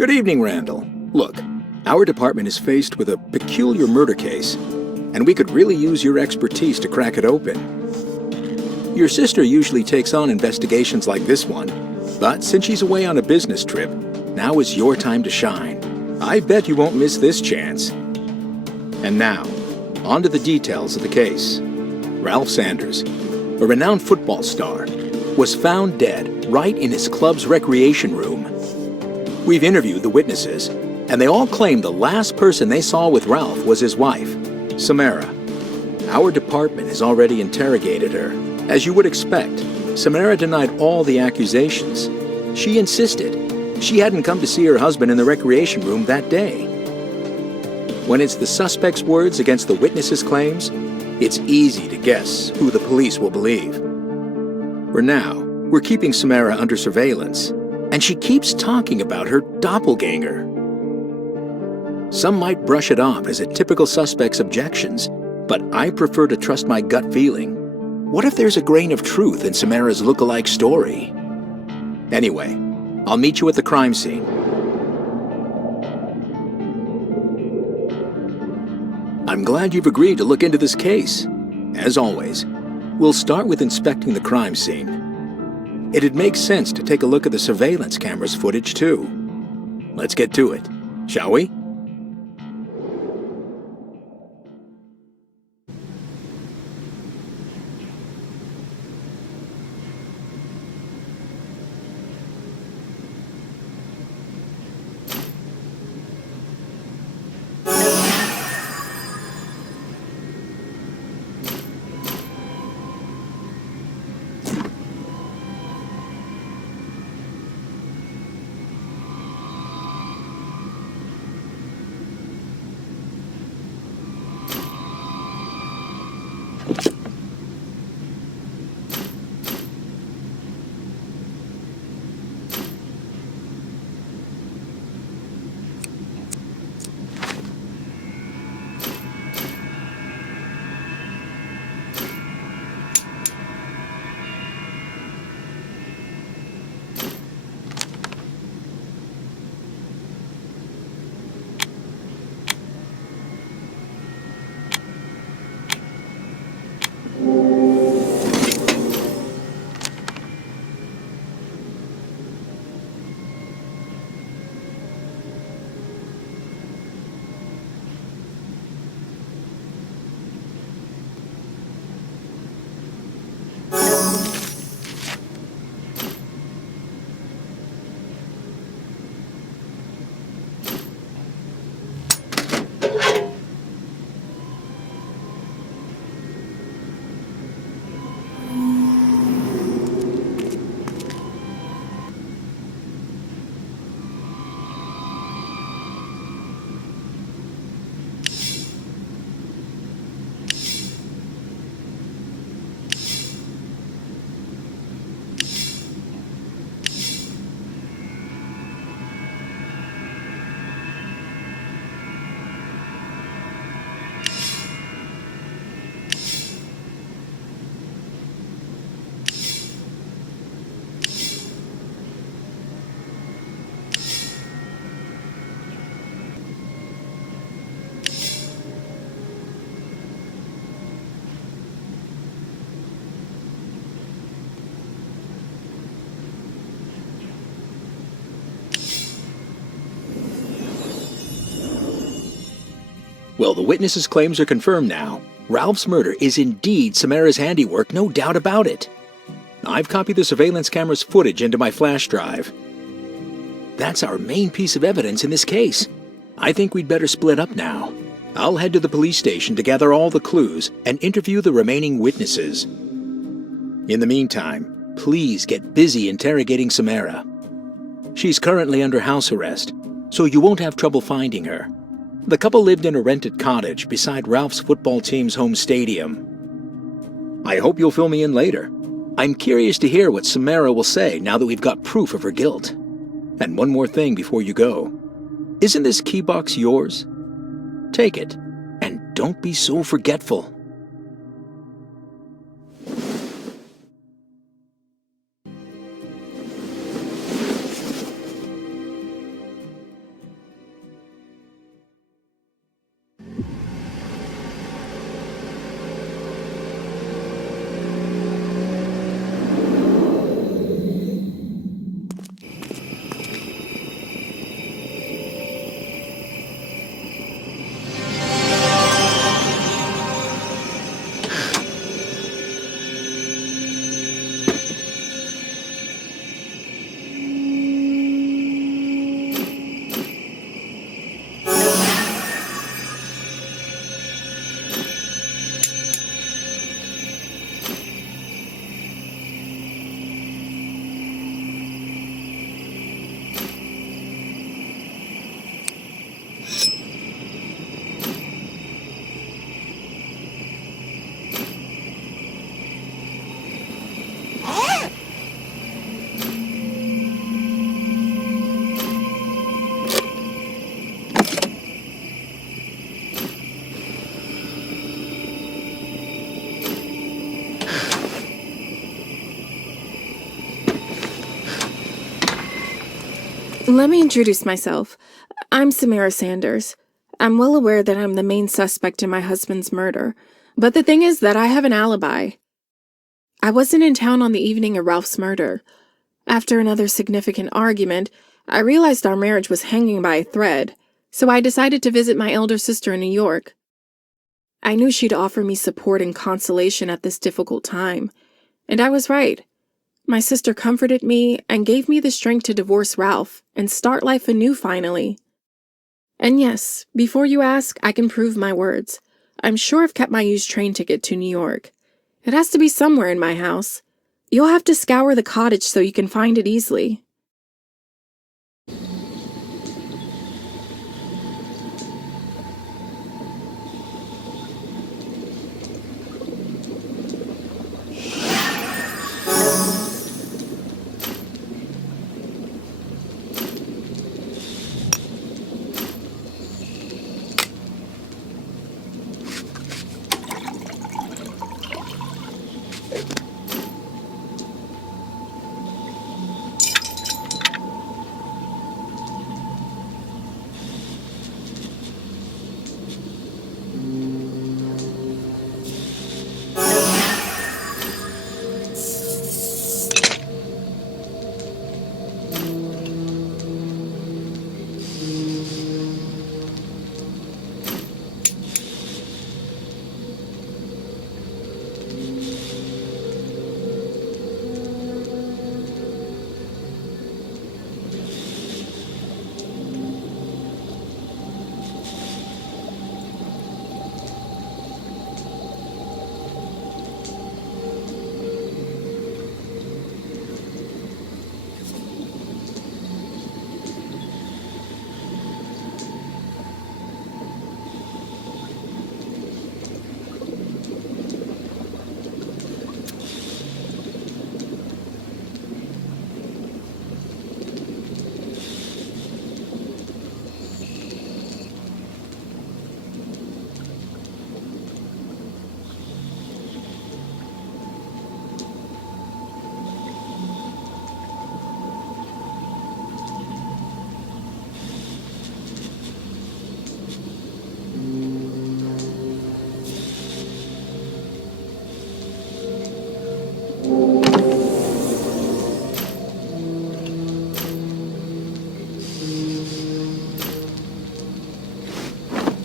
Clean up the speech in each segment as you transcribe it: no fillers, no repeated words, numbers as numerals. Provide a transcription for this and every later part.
Good evening, Randall. Look, our department is faced with a peculiar murder case, and we could really use your expertise to crack it open. Your sister usually takes on investigations like this one, but since she's away on a business trip, now is your time to shine. I bet you won't miss this chance. And now, on to the details of the case. Ralph Sanders, a renowned football star, was found dead right in his club's recreation room. We've interviewed the witnesses, and they all claim the last person they saw with Ralph was his wife, Samara. Our department has already interrogated her. As you would expect, Samara denied all the accusations. She insisted she hadn't come to see her husband in the recreation room that day. When it's the suspect's words against the witness's claims, it's easy to guess who the police will believe. For now, we're keeping Samara under surveillance, and she keeps talking about her doppelganger. Some might brush it off as a typical suspect's objections, but I prefer to trust my gut feeling. What if there's a grain of truth in Samara's look-alike story? Anyway, I'll meet you at the crime scene. I'm glad you've agreed to look into this case. As always, we'll start with inspecting the crime scene. It'd make sense to take a look at the surveillance camera's footage, too. Let's get to it, shall we? Well, the witness's claims are confirmed now. Ralph's murder is indeed Samara's handiwork, no doubt about it. I've copied the surveillance camera's footage into my flash drive. That's our main piece of evidence in this case. I think we'd better split up now. I'll head to the police station to gather all the clues and interview the remaining witnesses. In the meantime, please get busy interrogating Samara. She's currently under house arrest, so you won't have trouble finding her. The couple lived in a rented cottage beside Ralph's football team's home stadium. I hope you'll fill me in later. I'm curious to hear what Samara will say now that we've got proof of her guilt. And one more thing before you go. Isn't this key box yours? Take it, and don't be so forgetful. Let me introduce myself. I'm Samara Sanders. I'm well aware that I'm the main suspect in my husband's murder, but the thing is that I have an alibi. I wasn't in town on the evening of Ralph's murder. After another significant argument, I realized our marriage was hanging by a thread, so I decided to visit my elder sister in New York. I knew she'd offer me support and consolation at this difficult time, and I was right. My sister comforted me and gave me the strength to divorce Ralph and start life anew finally. And yes, before you ask, I can prove my words. I'm sure I've kept my used train ticket to New York. It has to be somewhere in my house. You'll have to scour the cottage so you can find it easily.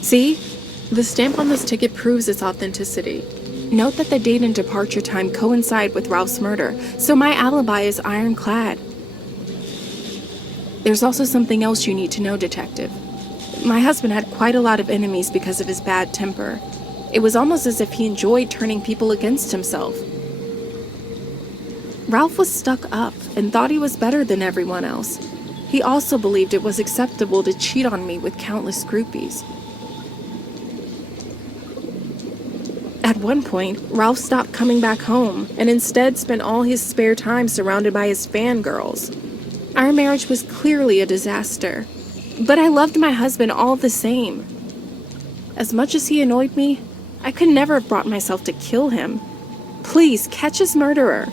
See? The stamp on this ticket proves its authenticity. Note that the date and departure time coincide with Ralph's murder, so my alibi is ironclad. There's also something else you need to know, Detective. My husband had quite a lot of enemies because of his bad temper. It was almost as if he enjoyed turning people against himself. Ralph was stuck up and thought he was better than everyone else. He also believed it was acceptable to cheat on me with countless groupies. At one point, Ralph stopped coming back home and instead spent all his spare time surrounded by his fangirls. Our marriage was clearly a disaster, but I loved my husband all the same. As much as he annoyed me, I could never have brought myself to kill him. Please, catch his murderer.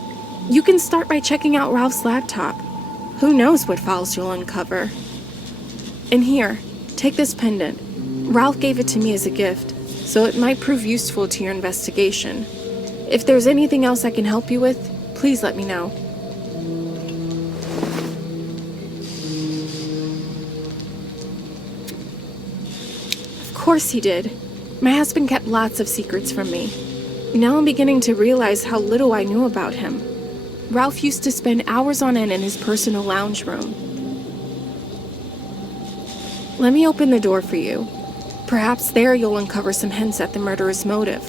You can start by checking out Ralph's laptop. Who knows what files you'll uncover. And here, take this pendant. Ralph gave it to me as a gift, so it might prove useful to your investigation. If there's anything else I can help you with, please let me know. Of course he did. My husband kept lots of secrets from me. Now I'm beginning to realize how little I knew about him. Ralph used to spend hours on end in his personal lounge room. Let me open the door for you. Perhaps there you'll uncover some hints at the murderer's motive.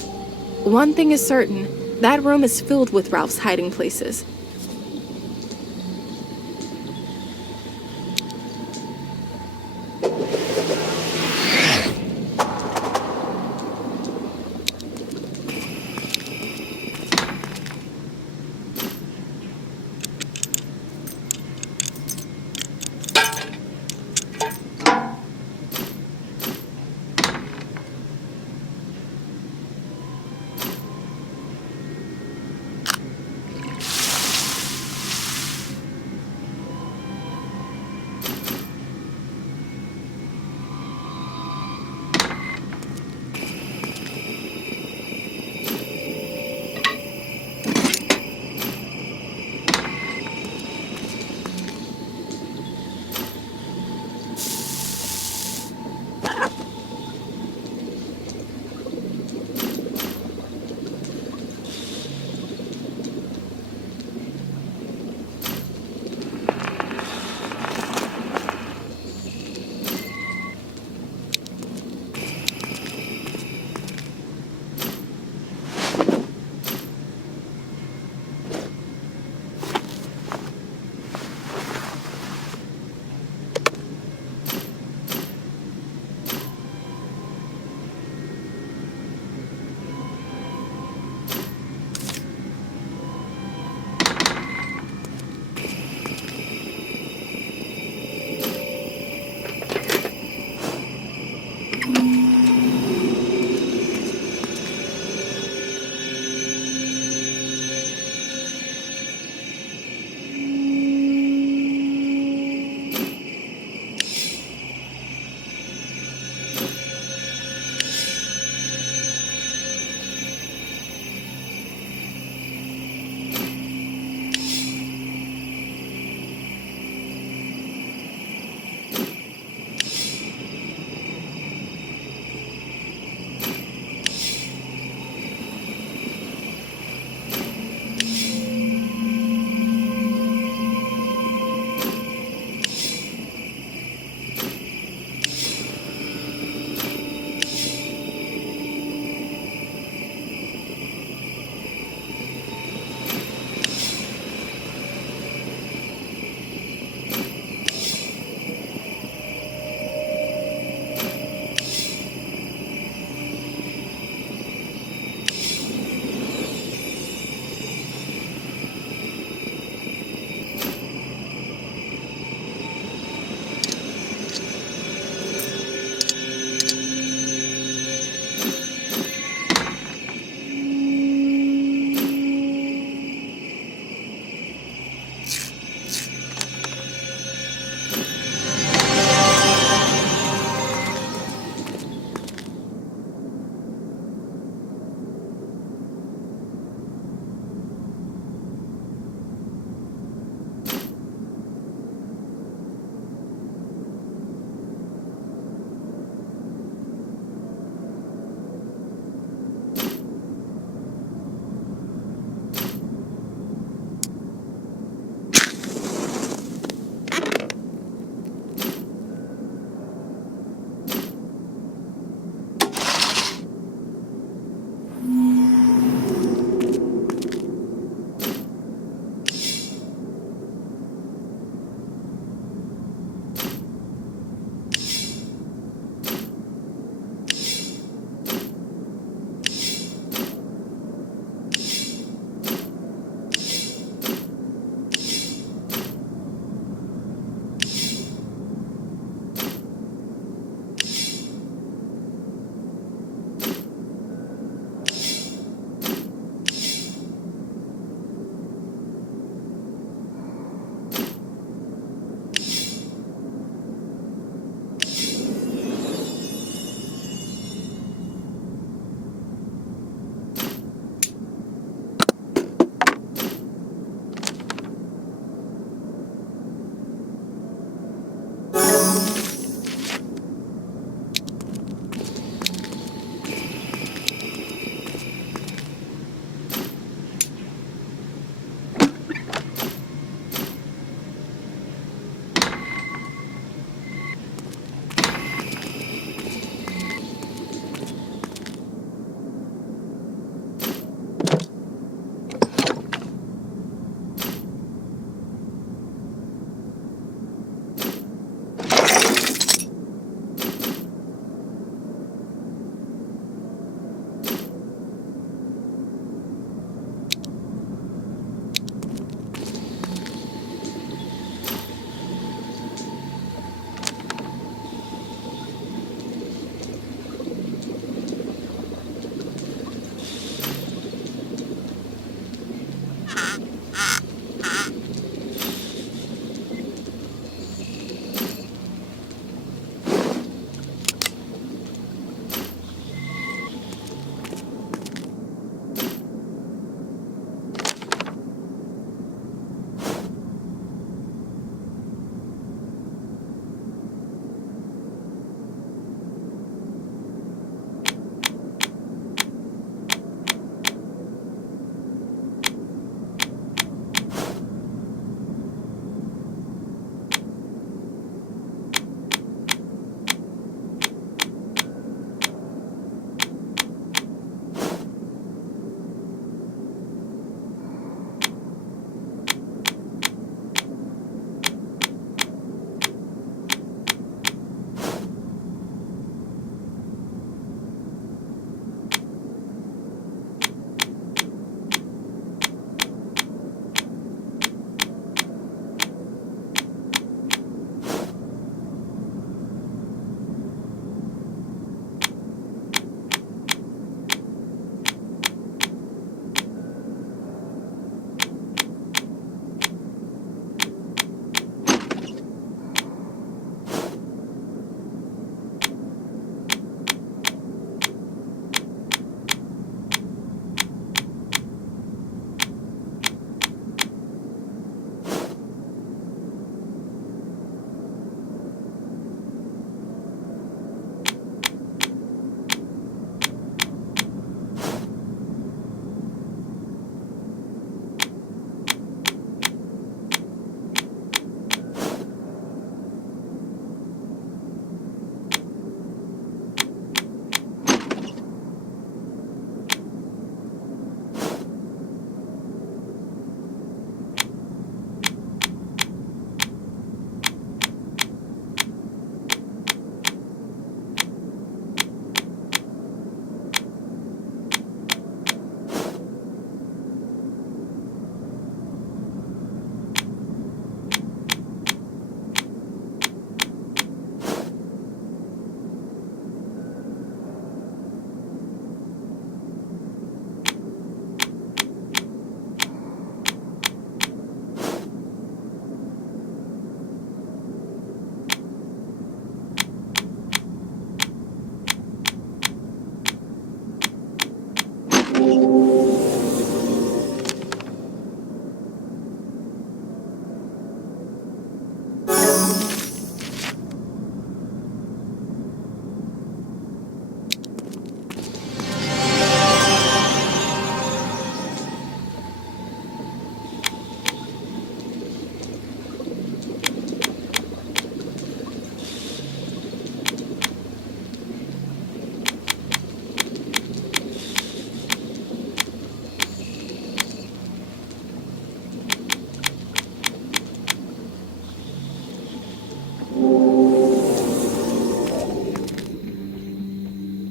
One thing is certain, that room is filled with Ralph's hiding places.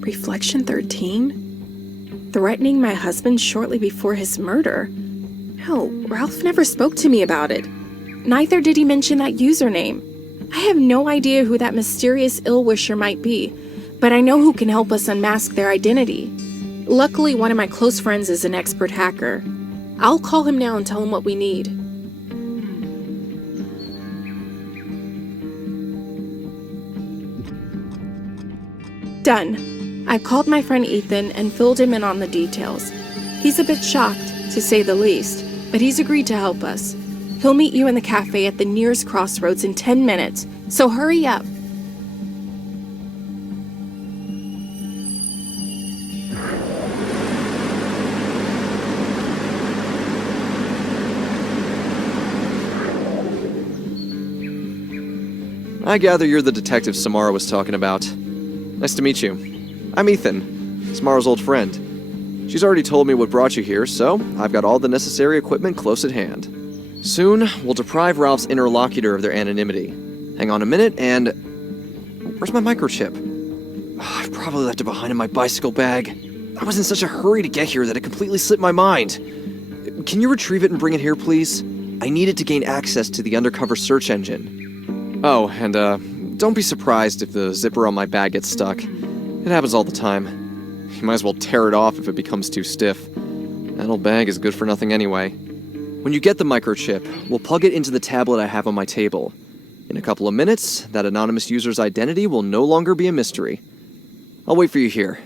Reflection 13? Threatening my husband shortly before his murder? No, Ralph never spoke to me about it. Neither did he mention that username. I have no idea who that mysterious ill-wisher might be, but I know who can help us unmask their identity. Luckily, one of my close friends is an expert hacker. I'll call him now and tell him what we need. Done. I called my friend Ethan and filled him in on the details. He's a bit shocked, to say the least, but he's agreed to help us. He'll meet you in the cafe at the nearest crossroads in 10 minutes, so hurry up. I gather you're the detective Samara was talking about. Nice to meet you. I'm Ethan, Samara's old friend. She's already told me what brought you here, so I've got all the necessary equipment close at hand. Soon, we'll deprive Ralph's interlocutor of their anonymity. Hang on a minute, and... Where's my microchip? Oh, I've probably left it behind in my bicycle bag. I was in such a hurry to get here that it completely slipped my mind. Can you retrieve it and bring it here, please? I need it to gain access to the undercover search engine. Oh, and don't be surprised if the zipper on my bag gets stuck. It happens all the time. You might as well tear it off if it becomes too stiff. That old bag is good for nothing anyway. When you get the microchip, we'll plug it into the tablet I have on my table. In a couple of minutes, that anonymous user's identity will no longer be a mystery. I'll wait for you here.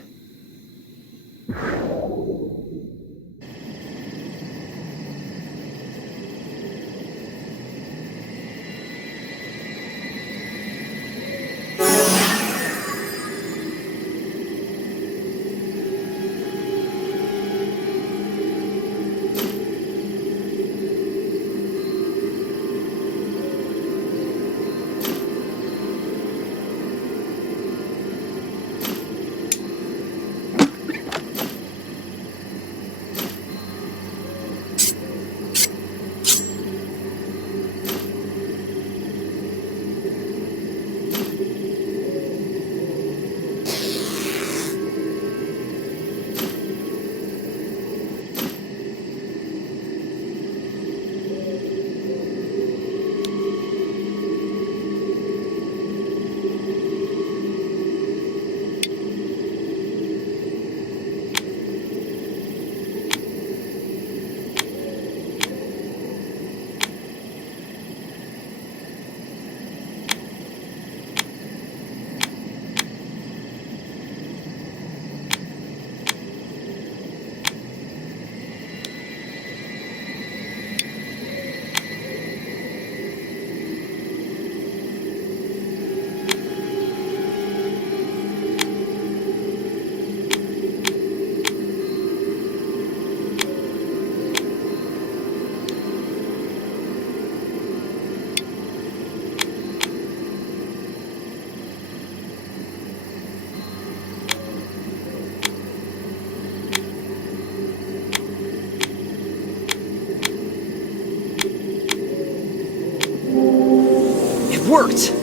Worked!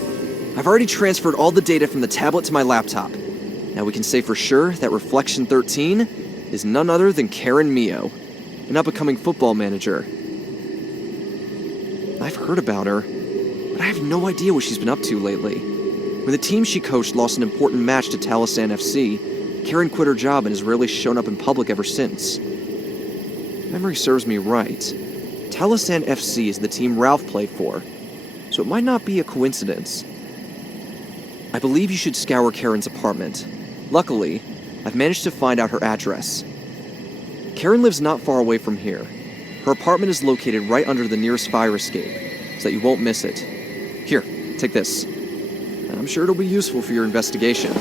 I've already transferred all the data from the tablet to my laptop. Now we can say for sure that Reflection 13 is none other than Karen Mio, an up-and-coming football manager. I've heard about her, but I have no idea what she's been up to lately. When the team she coached lost an important match to Talisan FC, Karen quit her job and has rarely shown up in public ever since. If memory serves me right, Talisan FC is the team Ralph played for, so it might not be a coincidence. I believe you should scour Karen's apartment. Luckily, I've managed to find out her address. Karen lives not far away from here. Her apartment is located right under the nearest fire escape, so that you won't miss it. Here, take this. I'm sure it'll be useful for your investigation.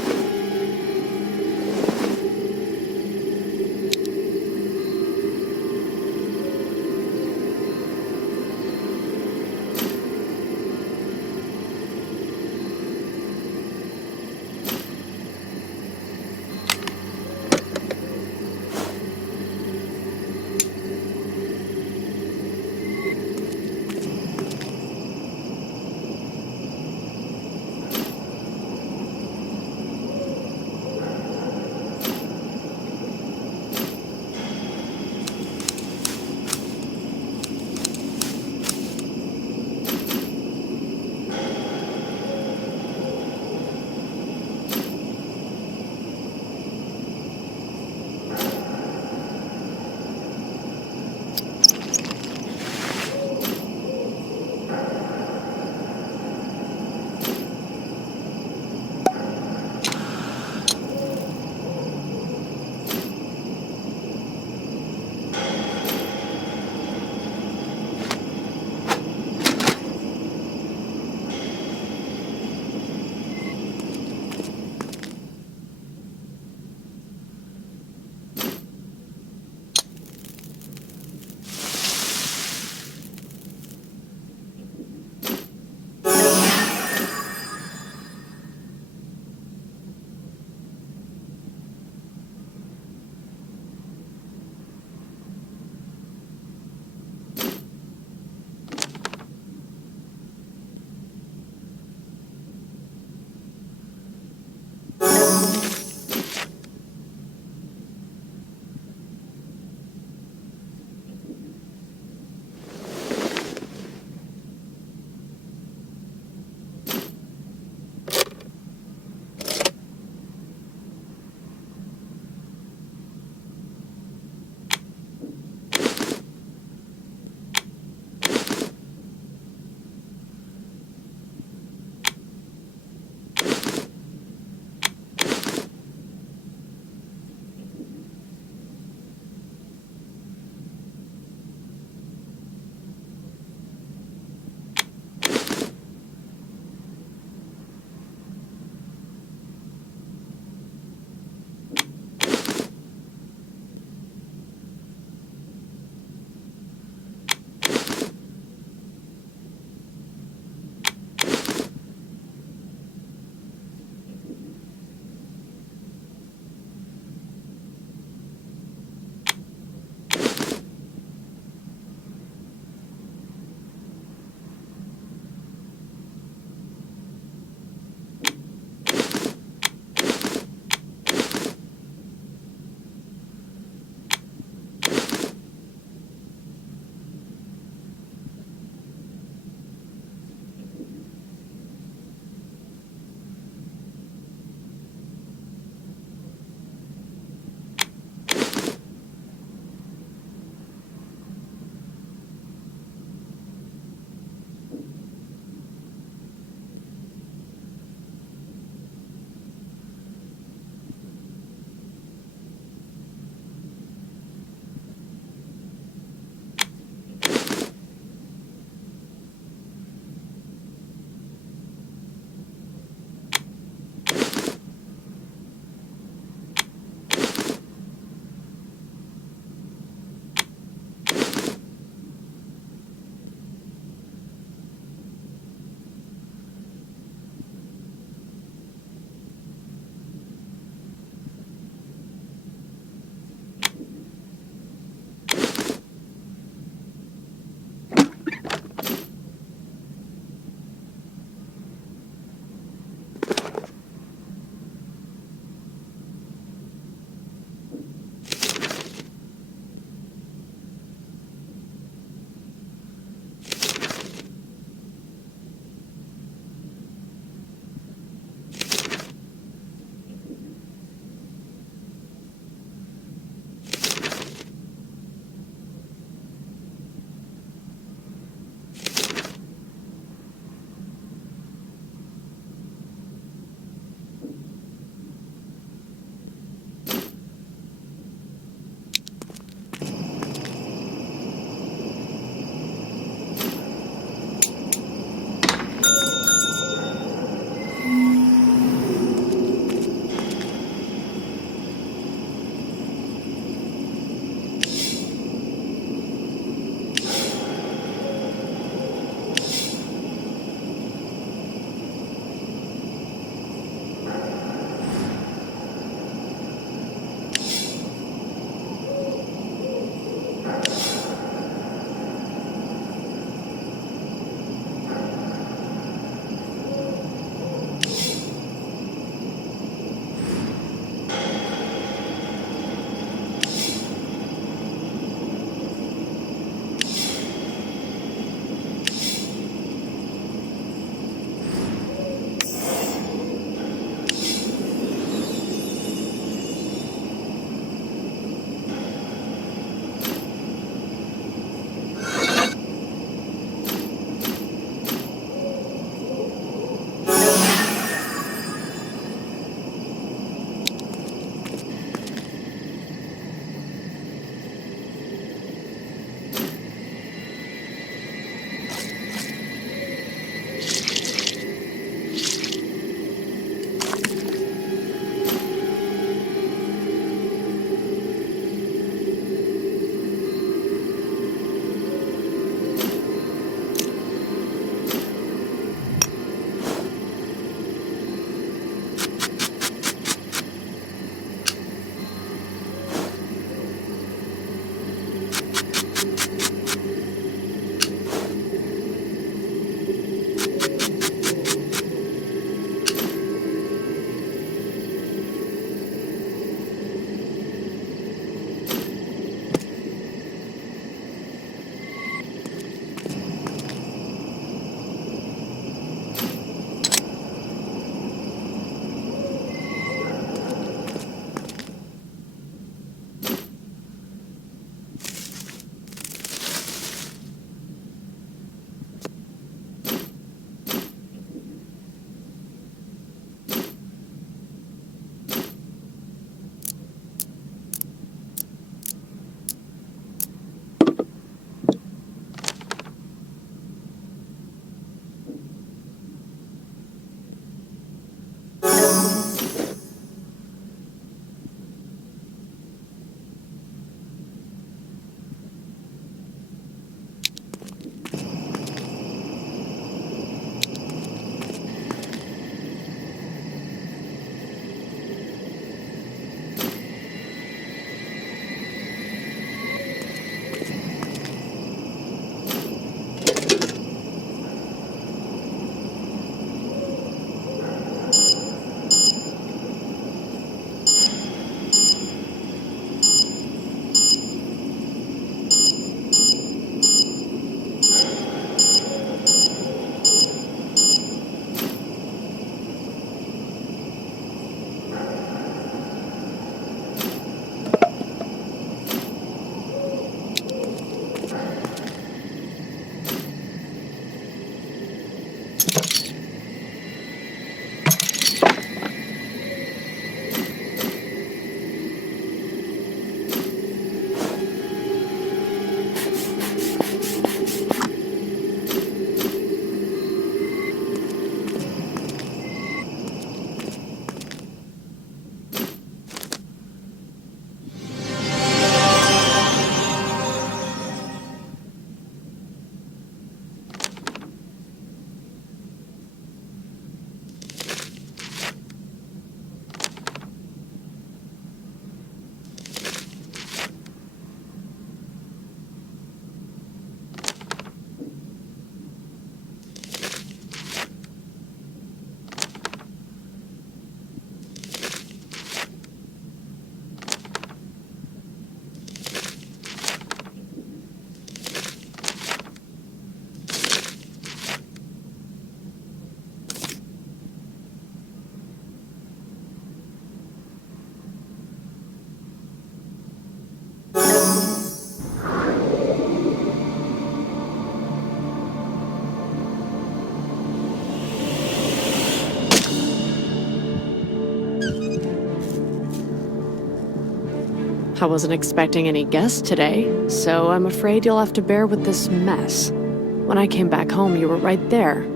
I wasn't expecting any guests today, so I'm afraid you'll have to bear with this mess. When I came back home, you were right there,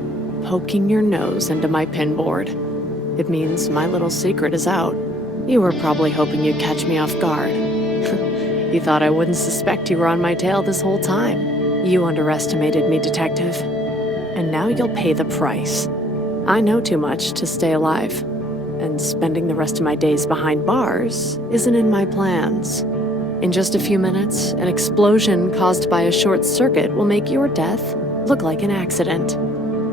poking your nose into my pinboard. It means my little secret is out. You were probably hoping you'd catch me off guard. You thought I wouldn't suspect you were on my tail this whole time. You underestimated me, Detective. And now you'll pay the price. I know too much to stay alive. And spending the rest of my days behind bars isn't in my plans. In just a few minutes, an explosion caused by a short circuit will make your death look like an accident.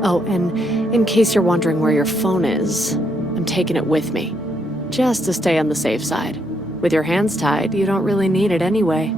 Oh, and in case you're wondering where your phone is, I'm taking it with me, just to stay on the safe side. With your hands tied, you don't really need it anyway.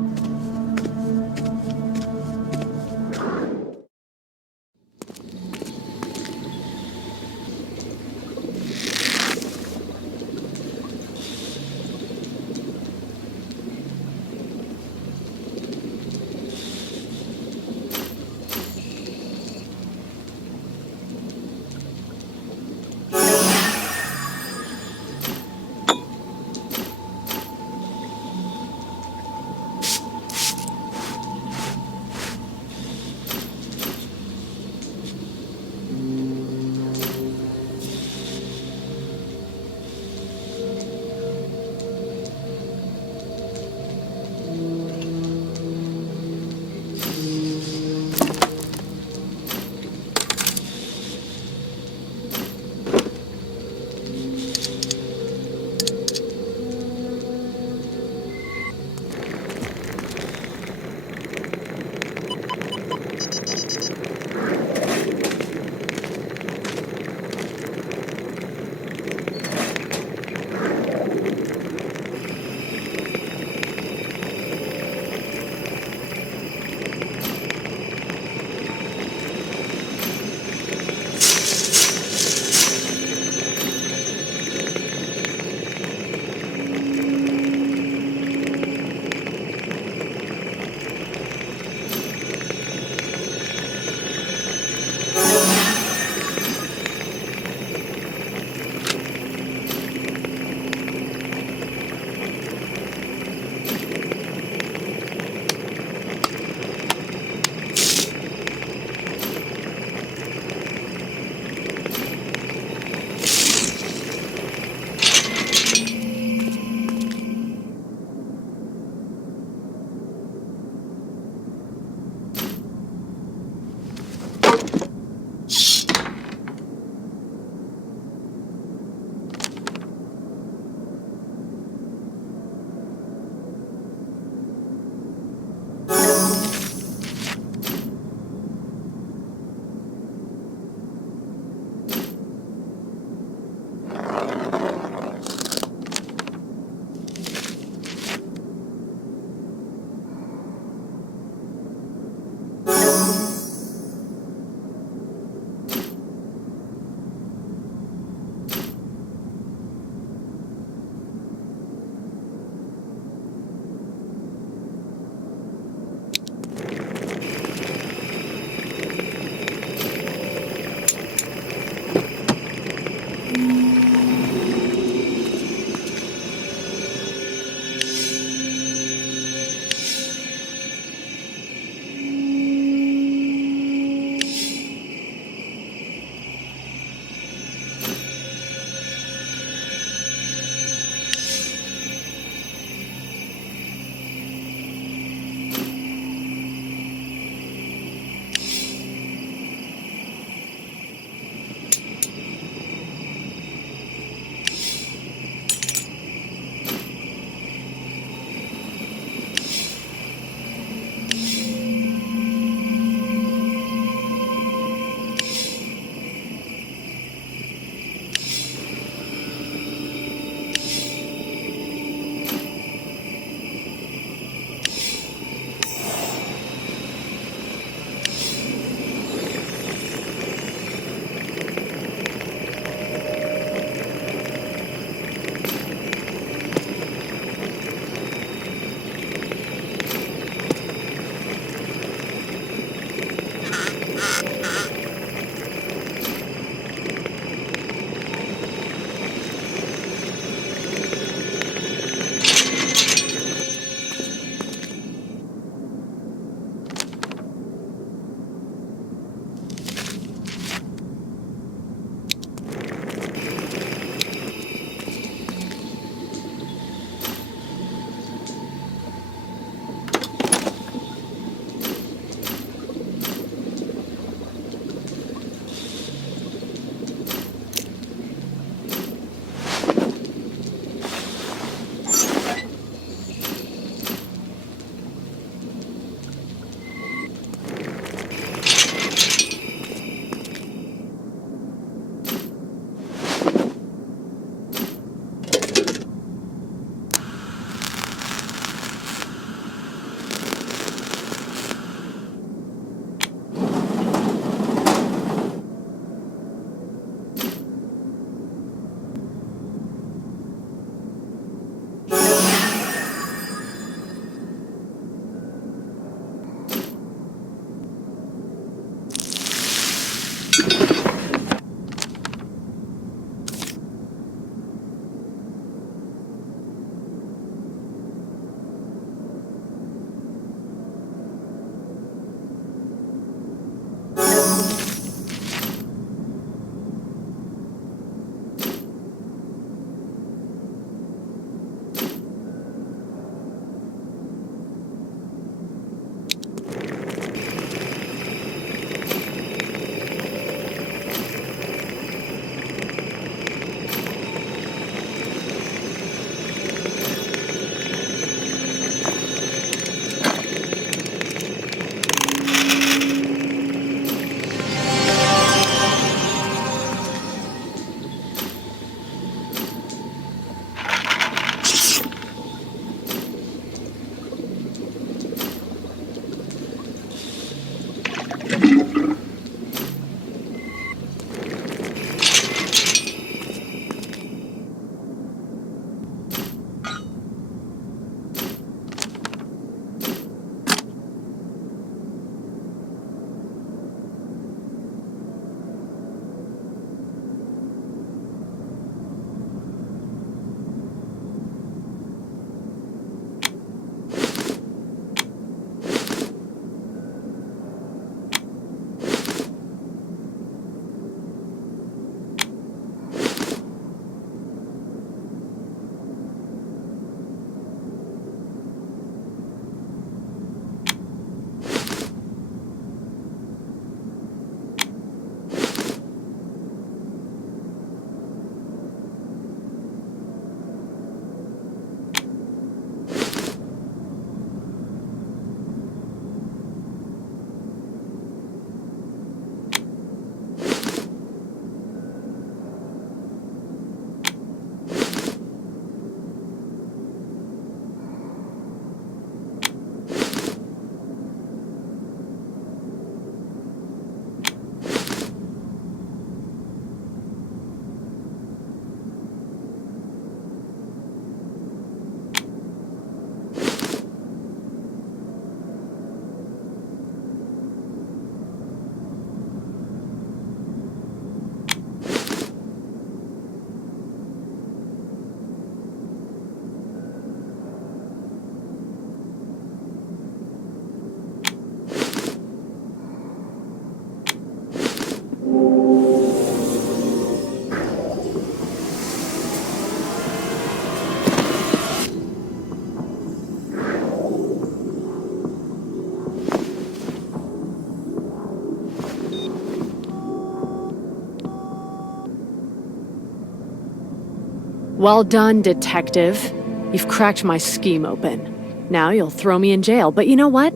Well done, detective. You've cracked my scheme open. Now you'll throw me in jail, but you know what?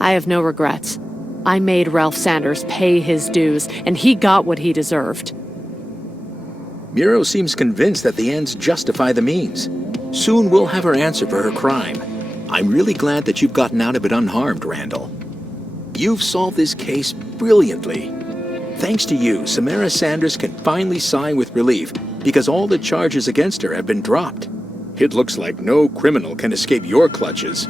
I have no regrets. I made Ralph Sanders pay his dues, and he got what he deserved. Miro seems convinced that the ends justify the means. Soon we'll have her answer for her crime. I'm really glad that you've gotten out of it unharmed, Randall. You've solved this case brilliantly. Thanks to you, Samara Sanders can finally sigh with relief because all the charges against her have been dropped. It looks like no criminal can escape your clutches.